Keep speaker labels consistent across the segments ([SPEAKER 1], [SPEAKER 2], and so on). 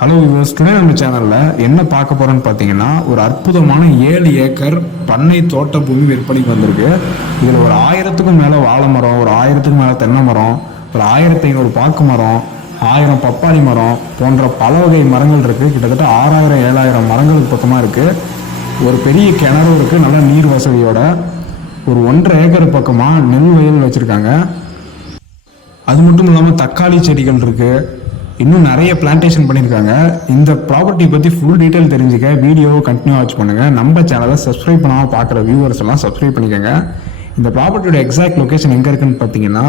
[SPEAKER 1] Hello viewers today நம்ம சேனலில் என்ன பார்க்க போகிறோன்னு பார்த்தீங்கன்னா ஒரு அற்புதமான ஏழு ஏக்கர் பண்ணை தோட்ட பூமி விற்பனைக்கு வந்திருக்கு. இதில் ஒரு ஆயிரத்துக்கும் மேலே வாழை மரம் ஒரு ஆயிரத்துக்கும் மேலே தென்னை மரம் ஒரு ஆயிரத்தி ஐநூறு பாக்கு மரம் ஆயிரம் பப்பாளி மரம் போன்ற பல வகை மரங்கள் இருக்குது கிட்டத்தட்ட ஆறாயிரம் ஏழாயிரம் மரங்களுக்கு பக்கமாக இருக்குது ஒரு பெரிய கிணறு இருக்குது நல்ல நீர் வசதியோட. ஒரு ஒன்றரை ஏக்கர் பக்கமாக நெல் வயல் வச்சுருக்காங்க. அது மட்டும் இல்லாமல் தக்காளி செடிகள் இருக்குது இன்னும் நிறைய பிளான்டேஷன் பண்ணியிருக்காங்க. இந்த ப்ராப்பர்ட்டி பற்றி ஃபுல் டீட்டெயில் தெரிஞ்சுக்க வீடியோவை கண்டினியூ வாட்ச் பண்ணுங்கள் நம்ம சேனலை சப்ஸ்கிரைப் பண்ணாமல் பார்க்குற வியூவர்ஸ் எல்லாம் சப்ஸ்கிரைப் பண்ணிக்கோங்க. இந்த ப்ராப்பர்ட்டியோட எக்ஸாக்ட் லொக்கேஷன் எங்கே இருக்குன்னு பார்த்தீங்கன்னா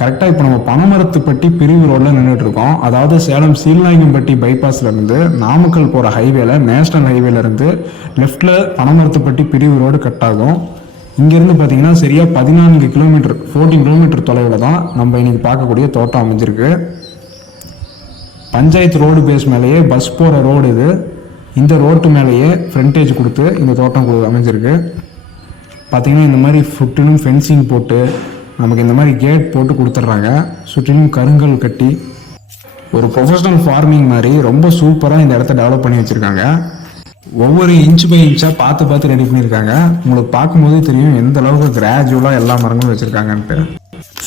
[SPEAKER 1] கரெக்டாக இப்போ நம்ம பனமரத்துப்பட்டி பிரிவு ரோட்டில் நின்றுட்டுருக்கோம் அதாவது சேலம் சீல்நாயகம்பட்டி பைபாஸ்லேருந்து இருந்து நாமக்கல் போகிற ஹைவேல நேஷனல் ஹைவேலேருந்து லெஃப்ட்டில் லெஃப்டில் பனமரத்துப்பட்டி பிரிவு ரோடு கட் ஆகும். இங்கேருந்து பார்த்தீங்கன்னா சரியா பதினான்கு கிலோமீட்டர் ஃபோர்டீன் கிலோமீட்டர் தொலைவில் தான் நம்ம இன்றைக்கி பார்க்கக்கூடிய தோட்டம் அமைஞ்சிருக்கு. பஞ்சாயத்து ரோடு பேஸ் மேலேயே பஸ் போகிற ரோடு இது. இந்த ரோட்டு மேலேயே ஃப்ரண்டேஜ் கொடுத்து இந்த தோட்டம் கொடு அமைஞ்சிருக்கு. பார்த்தீங்கன்னா இந்த மாதிரி ஃபுட்டிலும் ஃபென்சிங் போட்டு நமக்கு இந்த மாதிரி கேட் போட்டு கொடுத்துட்றாங்க. சுற்றிலும் கருங்கல் கட்டி ஒரு ப்ரொஃபஷனல் ஃபார்மிங் மாதிரி ரொம்ப சூப்பராக இந்த இடத்த டெவலப் பண்ணி வச்சுருக்காங்க. ஒவ்வொரு இன்ச் பை இன்ச்சாக பார்த்து பார்த்து ரெடி பண்ணியிருக்காங்க. உங்களுக்கு பார்க்கும்போதே தெரியும் எந்த அளவுக்கு கிராஜுவலாக எல்லா மரங்களும் வச்சுருக்காங்கன்ட்டு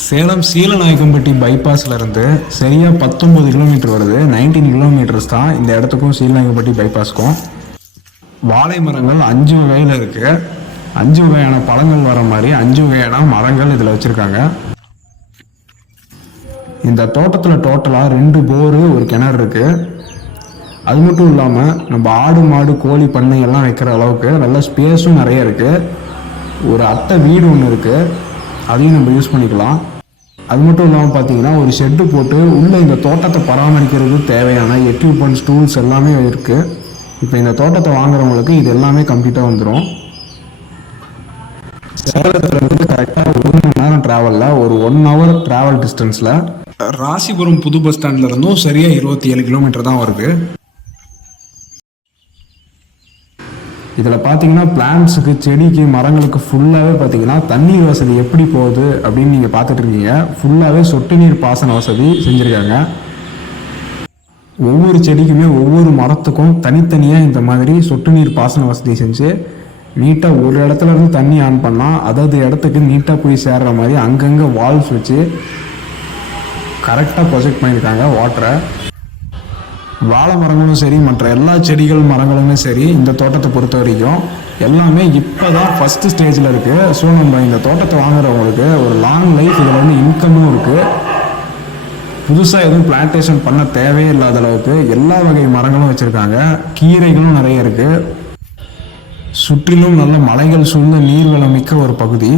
[SPEAKER 1] சேலம் சீலநாயக்கம்பட்டி பைபாஸில் இருந்து சரியா பத்தொன்பது கிலோமீட்டர் வருது. நைன்டீன் கிலோமீட்டர்ஸ் தான் இந்த இடத்துக்கும் சீலநாயக்கம்பட்டி பைபாஸ்க்கும். வாழை மரங்கள் அஞ்சு வகையில் இருக்கு. அஞ்சு வகையான பழங்கள் வர மாதிரி அஞ்சு வகையான மரங்கள் இதில் வச்சுருக்காங்க. இந்த தோட்டத்தில் டோட்டலாக ரெண்டு போரு ஒரு கிணறு இருக்குது அது மட்டும் இல்லாமல் நம்ம ஆடு மாடு கோழி பண்ணை எல்லாம் வைக்கிற அளவுக்கு நல்ல ஸ்பேஸும் நிறைய இருக்குது ஒரு அட்டை வீடு ஒன்று இருக்குது அதையும் நம்ம யூஸ் பண்ணிக்கலாம். அது மட்டும் இல்லாமல் பார்த்தீங்கன்னா ஒரு ஷெட்டு போட்டு உள்ளே இந்த தோட்டத்தை பராமரிக்கிறது தேவையான எக்யூப்மெண்ட்ஸ் டூல்ஸ் எல்லாமே இருக்கு. இப்போ இந்த தோட்டத்தை வாங்குறவங்களுக்கு இது எல்லாமே கம்ப்ளீட்டாக வந்துடும் சேலத்துலேருந்து கரெக்டாக ஒரு மணி நேரம் ட்ராவலில் ஒரு ஒன் ஹவர் ட்ராவல் டிஸ்டன்ஸில் ராசிபுரம் புது பஸ் ஸ்டாண்ட்லேருந்தும் சரியாக சரியா இருபத்தி ஏழு கிலோமீட்டர் தான் வருது. இதில் பார்த்தீங்கன்னா பிளான்ட்ஸுக்கு செடிக்கு மரங்களுக்கு ஃபுல்லாகவே பார்த்தீங்கன்னா தண்ணீர் வசதி எப்படி போகுது அப்படின்னு நீங்கள் பார்த்துட்டு இருக்கீங்க. ஃபுல்லாகவே சொட்டு நீர் பாசன வசதி செஞ்சுருக்காங்க. ஒவ்வொரு செடிக்குமே ஒவ்வொரு மரத்துக்கும் தனித்தனியாக இந்த மாதிரி சொட்டு நீர் பாசன வசதி செஞ்சு நீட்டாக ஒரு இடத்துல இருந்து தண்ணி ஆன் பண்ணால் அதாவது இடத்துக்கு நீட்டாக போய் சேர்ற மாதிரி அங்கங்கே வால்ஸ் வச்சு கரெக்டாக ப்ரொஜெக்ட் பண்ணியிருக்காங்க வாட்டரை வாழை மரங்களும் சரி மற்ற எல்லா செடிகள் மரங்களுமே சரி இந்த தோட்டத்தை பொறுத்த வரைக்கும் எல்லாமே இப்போ தான் ஃபஸ்ட்டு ஸ்டேஜில் இருக்குது ஸோ நம்ம இந்த தோட்டத்தை வாங்குறவங்களுக்கு ஒரு லாங் லைஃப் இதில் வந்து இன்கமும் இருக்குது புதுசாக எதுவும் பிளான்டேஷன் பண்ண தேவையே இல்லாத அளவுக்கு எல்லா வகை மரங்களும் வச்சுருக்காங்க. கீரைகளும் நிறைய இருக்குது சுற்றிலும் நல்ல மலைகள் சூழ்ந்த நீர்வளம் மிக்க ஒரு பகுதி.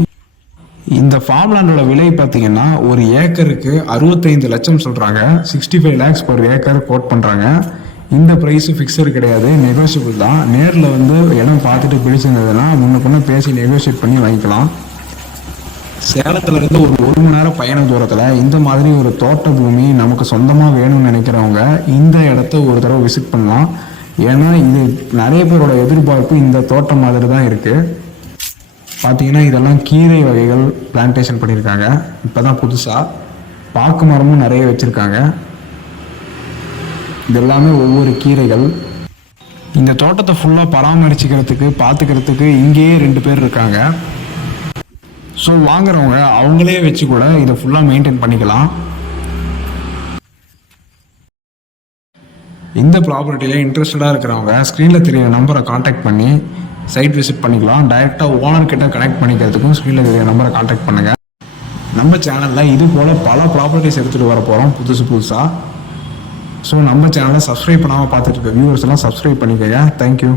[SPEAKER 1] இந்த ஃபார்ம்லேண்டோட விலை பார்த்தீங்கன்னா ஒரு ஏக்கருக்கு அறுபத்தைந்து லட்சம் சொல்கிறாங்க sixty five lakhs per acre quote பண்ணுறாங்க இந்த ப்ரைஸு ஃபிக்ஸர் கிடையாது நெகோஷியபிள் தான். நேரில் வந்து இடம் பார்த்துட்டு பிடிச்சிருந்ததுன்னா முன்ன பொண்ணு பேசி நெகோஷியேட் பண்ணி வாங்கிக்கலாம். சேலத்துலேருந்து ஒரு ஒரு மணி நேரம் பயண தூரத்தில் இந்த மாதிரி ஒரு தோட்ட பூமி நமக்கு சொந்தமாக வேணும்னு நினைக்கிறவங்க இந்த இடத்த ஒரு தடவை விசிட் பண்ணலாம். ஏன்னா இது நிறைய பேரோட எதிர்பார்ப்பு இந்த தோட்டம் மாதிரி தான் இருக்குது பார்த்தீங்கன்னா இதெல்லாம் கீரை வகைகள் பிளான்டேஷன் பண்ணியிருக்காங்க இப்போ தான் புதுசாக பாக்கு மரமும் நிறைய வச்சுருக்காங்க. இதெல்லாமே ஒவ்வொரு கீரைகள். இந்த தோட்டத்தை ஃபுல்லாக பராமரிச்சுக்கிறதுக்கு பார்த்துக்கிறதுக்கு இங்கேயே ரெண்டு பேர் இருக்காங்க. ஸோ வாங்குறவங்க அவங்களே வச்சு கூட இதை ஃபுல்லாக மெயின்டைன் பண்ணிக்கலாம். இந்த ப்ராப்பர்ட்டியில் இன்ட்ரெஸ்டடாக இருக்கிறவங்க ஸ்க்ரீனில் தெரியிற நம்பரை காண்டாக்ட் பண்ணி சைட் விசிட் பண்ணிக்கலாம். டைரெக்டாக ஓனர்கிட்ட கனெக்ட் பண்ணிக்கிறதுக்கும் ஸ்க்ரீனில் தெரியிற நம்பரை காண்டாக்ட் பண்ணுங்கள் நம்ம சேனலில் இது போல் பல ப்ராப்பர்ட்டிஸ் எடுத்துகிட்டு வர போகிறோம் புதுசு புதுசாக ஸோ நம்ம சேனலை சப்ஸ்கிரைப் பண்ணாமல் பார்த்துட்டு இருக்க வியூவர்ஸ் எல்லாம் சப்ஸ்கிரைப் பண்ணிக்கோங்க. தேங்க்யூ